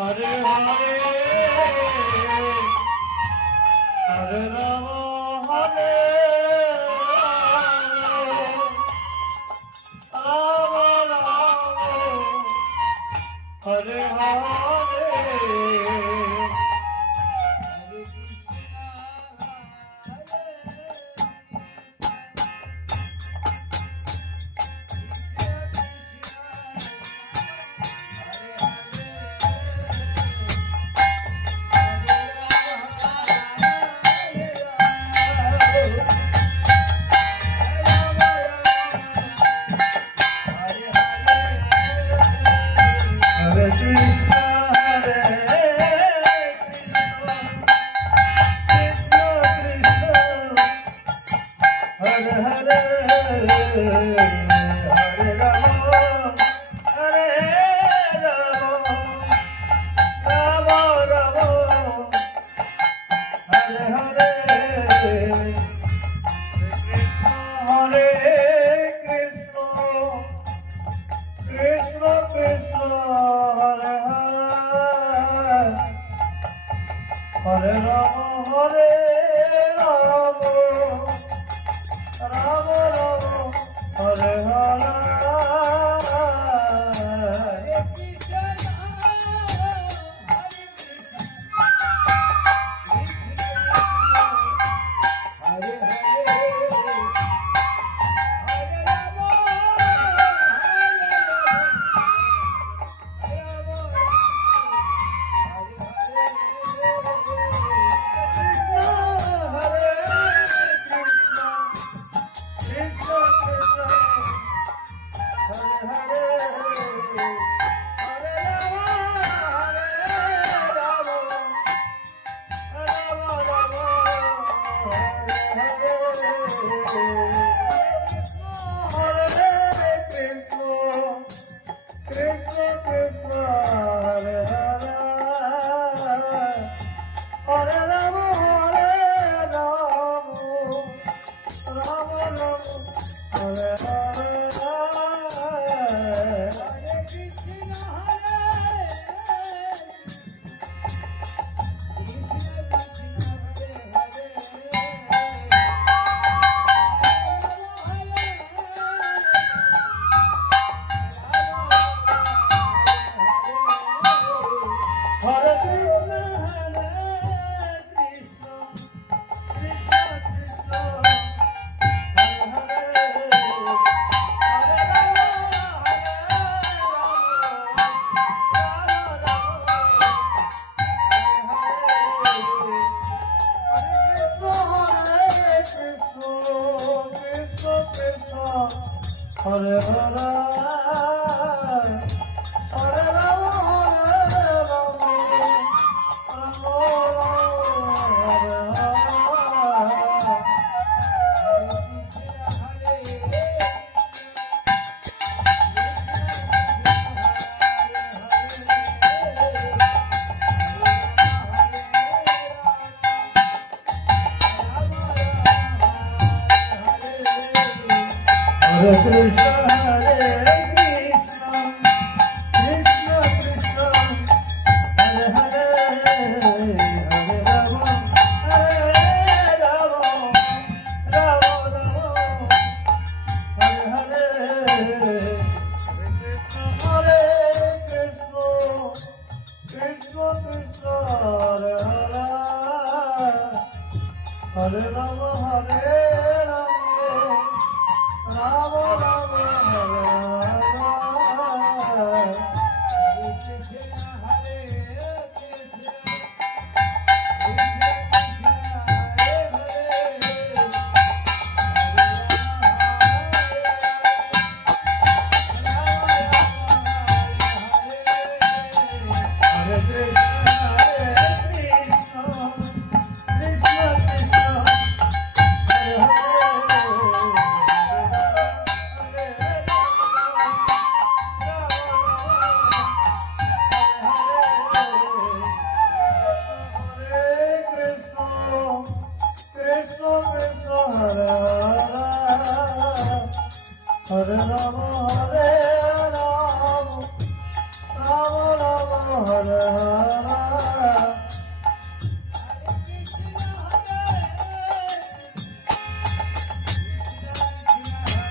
Hare Hare Hare Rama Hare Rama Rama Hare Hare Hare Rama Hare Rama Rama Rama Hare Hare Hare Rama Hare Rama Hare Rama Rama Hare Krishna Hare Krishna Krishna Krishna Hare Hare Hare Rama Hare Rama Rama Rama Hare Hare Hare Krishna Krishna Krishna Hare Hare Hare Rama Hare Rama Rama Hare Hare Rama Hare Rama Rama Rama Hare